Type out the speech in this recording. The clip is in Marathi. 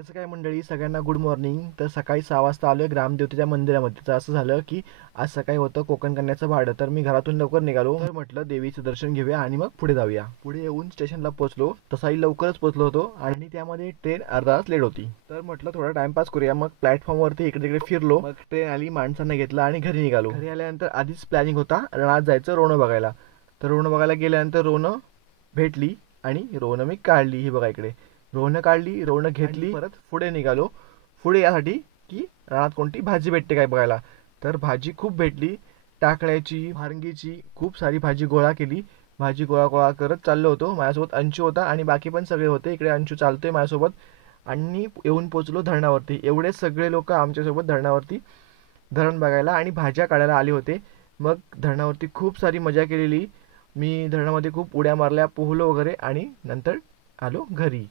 कसं काय मंडळी, सगळ्यांना गुड मॉर्निंग. तर सकाळी 6 वाजता आलोय ग्रामदेवतेच्या मंदिरामध्ये. तर असं झालं की आज सकाळी होतं कोकण कन्याचं भाडं, तर मी घरातून लवकर निघालो. तर म्हटलं देवीचं दर्शन घेऊया आणि मग पुढे जाऊया. पुढे येऊन स्टेशनला पोहोचलो. तसाही लवकरच पोहोचलो होतो आणि त्यामध्ये ट्रेन अर्धा तास लेट होती. तर म्हटलं थोडा टाइमपास करूया. मग प्लॅटफॉर्मवरती इकडे तिकडे फिरलो. मग ट्रेन आली, माणसांना घेतला आणि घरी निघालो. घरी आल्यानंतर आधीच प्लॅनिंग होता रणात जायचं रोणं बघायला. तर रोणं बघायला गेल्यानंतर रोणं भेटली आणि रोणं मी काढली. ही बघा इकडे रोणं काढली, रोणं घेतली, परत पुढे निघालो. पुढे यासाठी की रानात कोणती भाजी भेटते काय बघायला. तर भाजी खूप भेटली, टाकळ्याची, भांगीची, खूप सारी भाजी गोळा केली. भाजी गोळा गोळा करत चाललो होतो. माझ्यासोबत अंशू होता आणि बाकी पण सगळे होते. इकडे अंशू चालतोय माझ्यासोबत आणि येऊन पोचलो धरणावरती. एवढे सगळे लोक आमच्यासोबत धरणावरती धरण बघायला आणि भाज्या काढायला आले होते. मग धरणावरती खूप सारी मजा केलेली. मी धरणामध्ये खूप उड्या मारल्या, पोहलो वगैरे आणि नंतर आलो घरी.